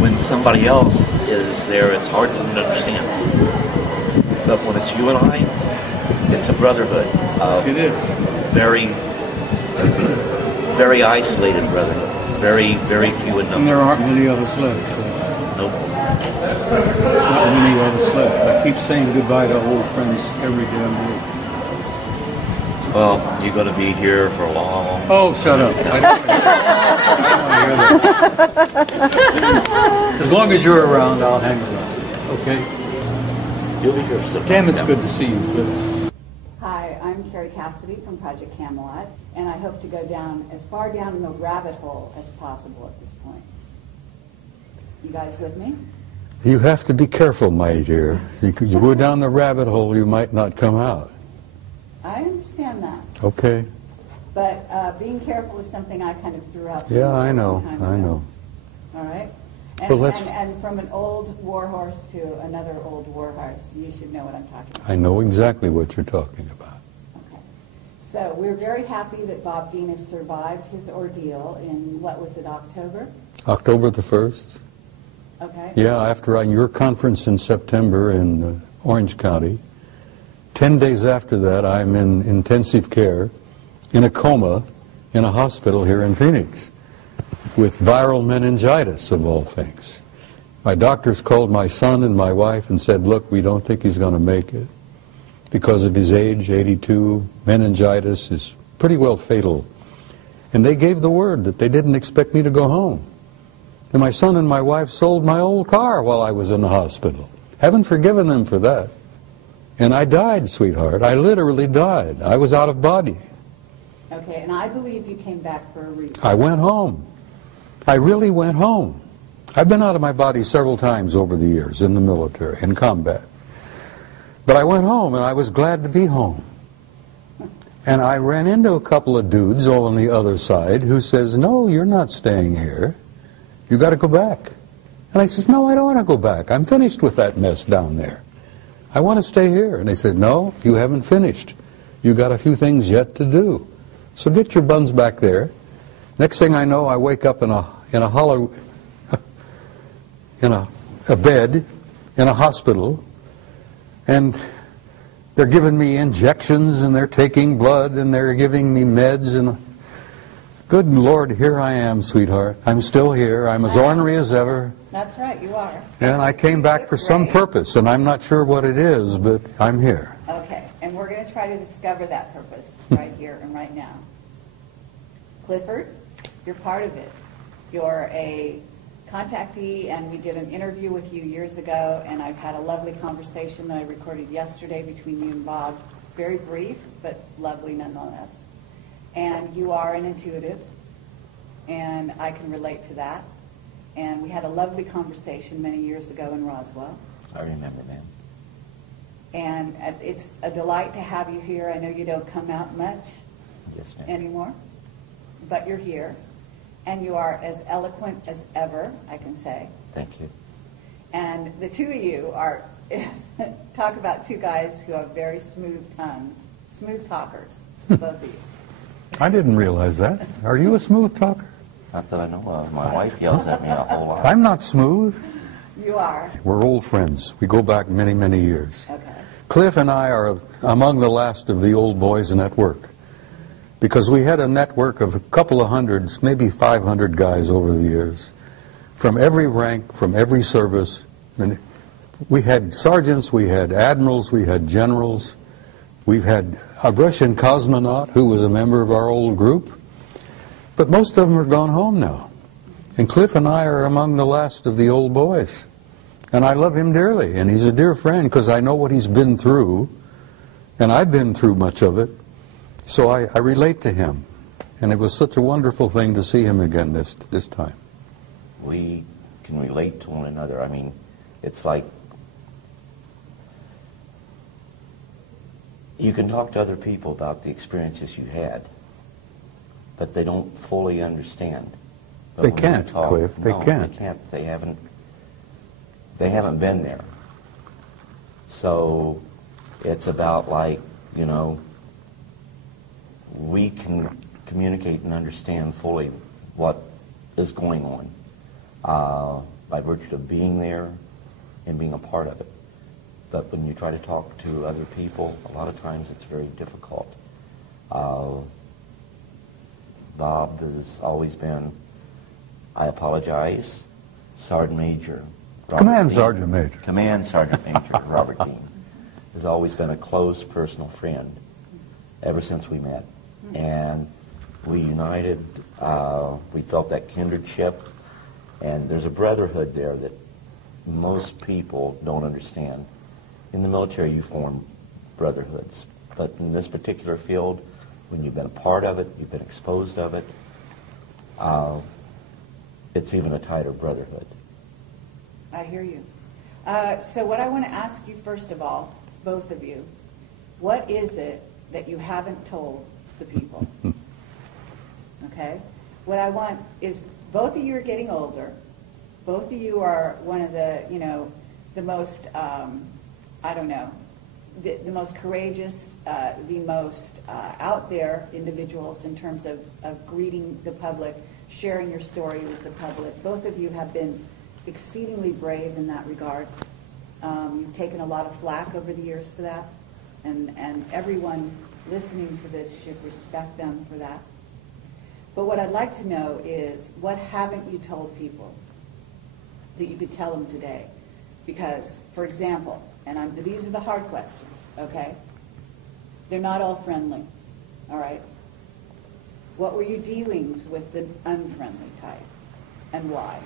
when somebody else is there, it's hard for them to understand. But when it's you and I, it's a brotherhood. It is. Very, very isolated brotherhood. Very, very few in And number. there aren't many of us left. So. Nope. Not many of us left. I keep saying goodbye to old friends every damn day. Well, you're going to be here for a long. Oh, shut up! I don't want to hear that. As long as you're around, I'll hang around. Okay. You'll be here for some Tam, time. it's good to see you. Hi, I'm Carrie Cassidy from Project CAMELOT, and I hope to go down as far down in the rabbit hole as possible at this point. You guys with me? You have to be careful, my dear. You go down the rabbit hole, you might not come out. I understand that. Okay. But being careful is something I kind of threw out. Yeah, I know. a long time I ago. know. All right? And, Well, let's- and from an old war horse to another old war horse, you should know what I'm talking about. I know exactly what you're talking about. Okay. So we're very happy that Bob Dean has survived his ordeal in, what was it, October? October the 1st. Okay. Yeah, after your conference in September in Orange County. 10 days after that, I'm in intensive care, in a coma, in a hospital here in Phoenix, with viral meningitis, of all things. My doctors called my son and my wife and said, look, we don't think he's going to make it. Because of his age, 82, meningitis is pretty well fatal. And they gave the word that they didn't expect me to go home. And my son and my wife sold my old car while I was in the hospital. Haven't forgiven them for that. And I died, sweetheart. I literally died. I was out of body. Okay, and I believe you came back for a reason. I went home. I really went home. I've been out of my body several times over the years in the military, in combat. But I went home, and I was glad to be home. And I ran into a couple of dudes on the other side who says, no, you're not staying here. You got to go back. And I says, no, I don't want to go back. I'm finished with that mess down there. I want to stay here. And they said, no, you haven't finished. You got a few things yet to do. So get your buns back there. Next thing I know, I wake up in a bed in a hospital, and they're giving me injections, and they're taking blood, and they're giving me meds, and good Lord, here I am, sweetheart. I'm still here. I'm as ornery as ever. That's right, you are. And I came back for some purpose, and I'm not sure what it is, but I'm here. Okay, and we're going to try to discover that purpose right here and right now. Clifford, you're part of it. You're a contactee, and we did an interview with you years ago, and I've had a lovely conversation that I recorded yesterday between you and Bob. Very brief, but lovely nonetheless. And you are an intuitive, and I can relate to that. And we had a lovely conversation many years ago in Roswell. I remember, ma'am. And it's a delight to have you here. I know you don't come out much Yes, ma'am. anymore, but you're here. And you are as eloquent as ever, I can say. Thank you. And the two of you are, talk about two guys who have very smooth tongues, smooth talkers, both of you. I didn't realize that. Are you a smooth talker? Not that I know of. My wife yells at me a whole lot. I'm not smooth. You are. We're old friends. We go back many, many years. Okay. Cliff and I are among the last of the old boys network, because we had a network of a couple of hundreds, maybe 500 guys over the years, from every rank, from every service. And we had sergeants, we had admirals, we had generals. We've had a Russian cosmonaut who was a member of our old group. But most of them are gone home now. And Cliff and I are among the last of the old boys. And I love him dearly, and he's a dear friend because I know what he's been through, and I've been through much of it. So I relate to him. And it was such a wonderful thing to see him again this time. We can relate to one another. I mean, it's like you can talk to other people about the experiences you had, but they don't fully understand. But They when you can't, talk, Cliff. They no, can't. They can't. They haven't been there. So it's about like, you know, we can communicate and understand fully what is going on. by virtue of being there and being a part of it. But when you try to talk to other people, a lot of times it's very difficult. Bob has always been, I apologize, Sergeant Major. Command Sergeant Major. Command Sergeant Major Robert Dean has always been a close personal friend ever since we met. And we united, we felt that kindredship, and there's a brotherhood there that most people don't understand. In the military, you form brotherhoods, but in this particular field, when you've been a part of it, you've been exposed of it, it's even a tighter brotherhood. I hear you. So what I want to ask you, first of all, both of you, what is it that you haven't told the people? Okay? What I want is, both of you are getting older. Both of you are one of the, the most, I don't know, the most courageous, the most out there individuals in terms of greeting the public, sharing your story with the public. Both of you have been exceedingly brave in that regard. You've taken a lot of flack over the years for that, and everyone listening to this should respect them for that. But what I'd like to know is, what haven't you told people that you could tell them today? Because, for example, and these are the hard questions, okay? They're not all friendly, all right? What were your dealings with the unfriendly type, and why?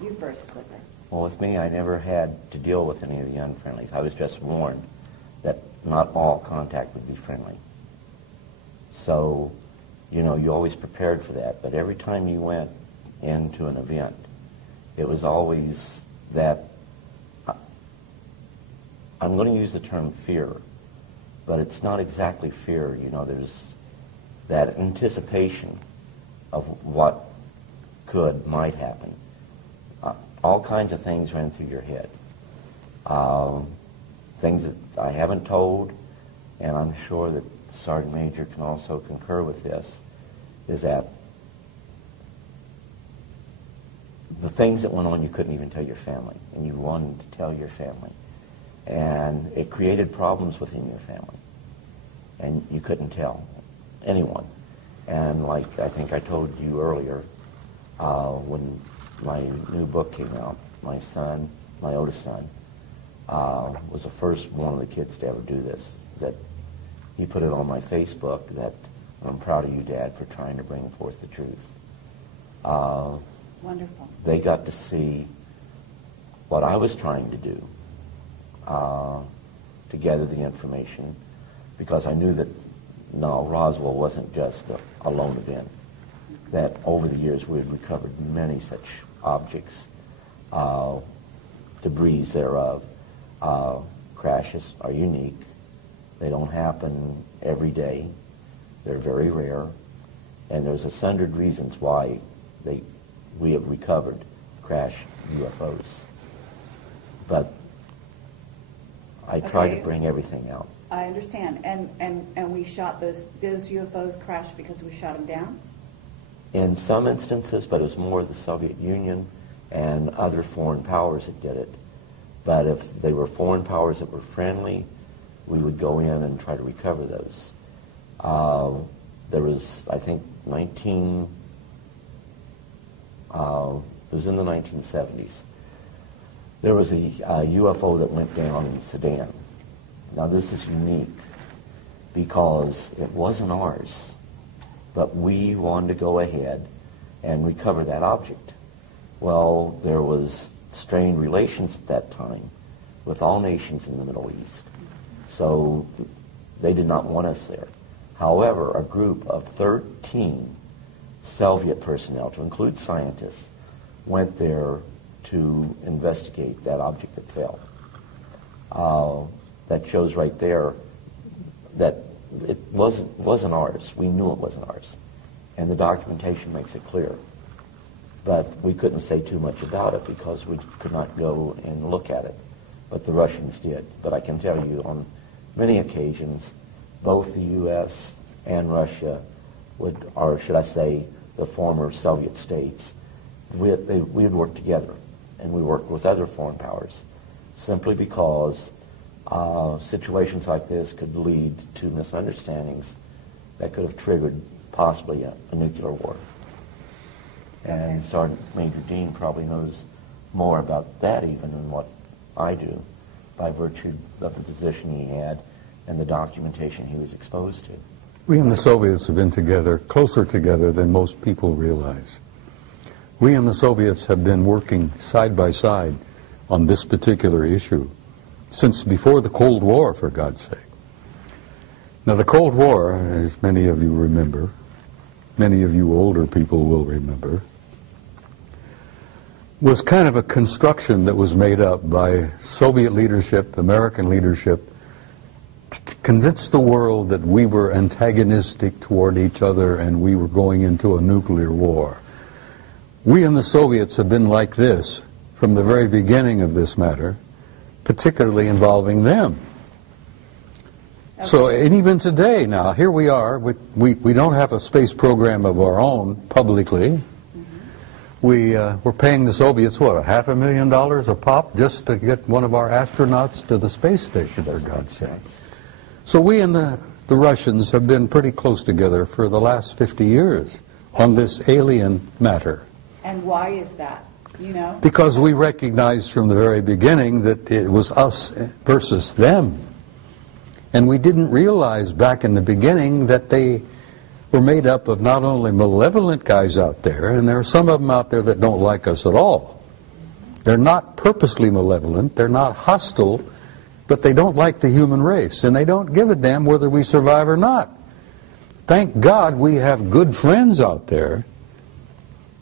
You first, Clifford. Well, with me, I never had to deal with any of the unfriendlies. I was just warned that not all contact would be friendly. So, you always prepared for that. But every time you went into an event, it was always that, I'm going to use the term fear, but it's not exactly fear. There's that anticipation of what might happen. All kinds of things ran through your head. Things that I haven't told, and I'm sure that Sergeant Major can also concur with this, is that the things that went on you couldn't even tell your family, and you wanted to tell your family. And it created problems within your family, and you couldn't tell anyone. And like I think I told you earlier, when my new book came out, my son, my oldest son, was the first one of the kids to ever do this. That he put it on my Facebook that I'm proud of you, Dad, for trying to bring forth the truth. Wonderful. They got to see what I was trying to do to gather the information, because I knew that Roswell wasn't just a lone event. That over the years we had recovered many such objects, debris thereof. Crashes are unique. They don't happen every day. They're very rare. And there's 100 reasons why we have recovered crash UFOs. But I try to bring everything out. I understand. And we shot those UFOs crashed because we shot them down? In some instances, but it was more the Soviet Union and other foreign powers that did it. But if they were foreign powers that were friendly, we would go in and try to recover those. There was, I think, it was in the 1970s. There was a UFO that went down in Sudan. Now this is unique because it wasn't ours, but we wanted to go ahead and recover that object. Well, there was strained relations at that time with all nations in the Middle East, so they did not want us there. However, a group of 13 Soviet personnel, to include scientists, went there to investigate that object that fell. That shows right there that it wasn't ours. We knew it wasn't ours. And the documentation makes it clear. But we couldn't say too much about it because we could not go and look at it. But the Russians did. But I can tell you on many occasions, both the U.S. and Russia would, or should I say, the former Soviet states, we would work together, and we worked with other foreign powers, simply because situations like this could lead to misunderstandings that could have triggered possibly a nuclear war. And Sergeant Major Dean probably knows more about that even than what I do, by virtue of the position he had and the documentation he was exposed to. We and the Soviets have been together, closer together than most people realize. We and the Soviets have been working side by side on this particular issue since before the Cold War, for God's sake. Now, the Cold War, as many of you remember, many of you older people will remember, was kind of a construction that was made up by Soviet leadership, American leadership, to convince the world that we were antagonistic toward each other and we were going into a nuclear war. We and the Soviets have been like this from the very beginning of this matter, particularly involving them. Okay. So, and even today now, here we are, we don't have a space program of our own publicly. We're paying the Soviets, what, $500,000 a pop just to get one of our astronauts to the space station, for God's sake. So we and the Russians have been pretty close together for the last 50 years on this alien matter. And why is that? You know? Because we recognized from the very beginning that it was us versus them. And we didn't realize back in the beginning that they were made up of not only malevolent guys out there, and there are some of them out there that don't like us at all. They're not purposely malevolent, they're not hostile, but they don't like the human race, and they don't give a damn whether we survive or not. Thank God we have good friends out there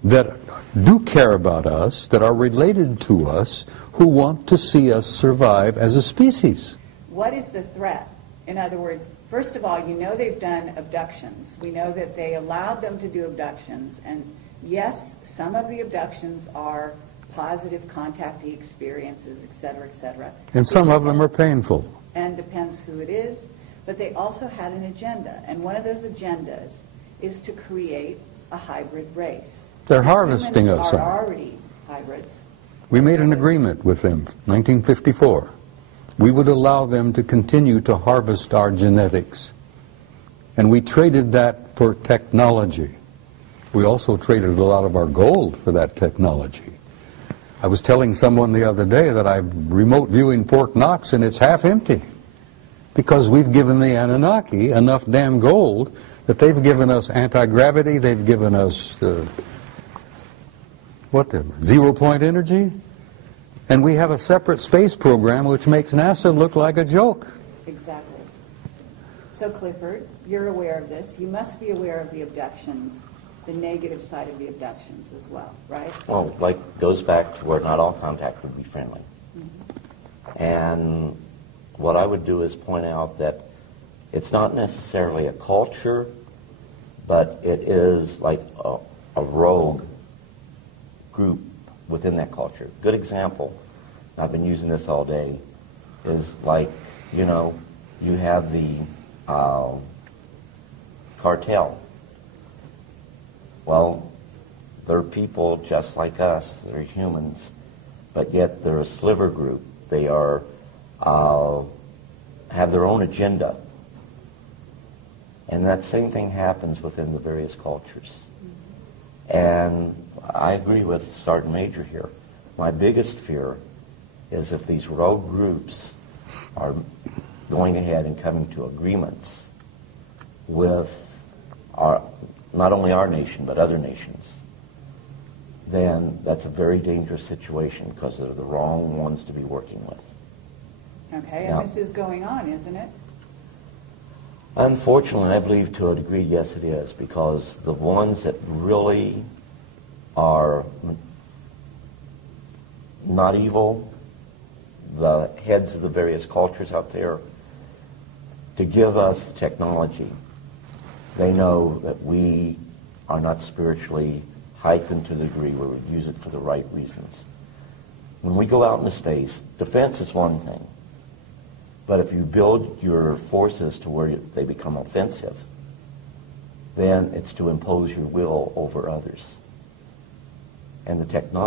that do care about us, that are related to us, who want to see us survive as a species. What is the threat? In other words, first of all, you know they've done abductions. We know that they allowed them to do abductions. And yes, some of the abductions are positive contactee experiences, et cetera, and some of them are painful. And depends who it is. But they also had an agenda. And one of those agendas is to create a hybrid race. They're harvesting us. Humans are already hybrids. We made an agreement with them, 1954. We would allow them to continue to harvest our genetics. And we traded that for technology. We also traded a lot of our gold for that technology. I was telling someone the other day that I'm remote viewing Fort Knox and it's half empty because we've given the Anunnaki enough damn gold that they've given us anti-gravity, they've given us zero-point energy, and we have a separate space program which makes NASA look like a joke. Exactly. So Clifford, you're aware of this. You must be aware of the abductions, the negative side of the abductions as well, right? Well, like, goes back to where not all contact would be friendly. Mm-hmm. And what I would do is point out that it's not necessarily a culture, but it is like a rogue group within that culture. Good example, I've been using this all day, is like, you know, you have the cartel. Well, they're people just like us. They're humans, but yet they're a sliver group. They are have their own agenda, and that same thing happens within the various cultures. And I agree with Sergeant Major here. My biggest fear is if these rogue groups are going ahead and coming to agreements with not only our nation, but other nations, then that's a very dangerous situation because they're the wrong ones to be working with. Okay, Now, and this is going on, isn't it? Unfortunately, I believe to a degree, yes, it is, because the ones that really are not evil, the heads of the various cultures out there, to give us technology, they know that we are not spiritually heightened to the degree where we use it for the right reasons. When we go out into space, defense is one thing. But if you build your forces to where they become offensive, then it's to impose your will over others. and the technology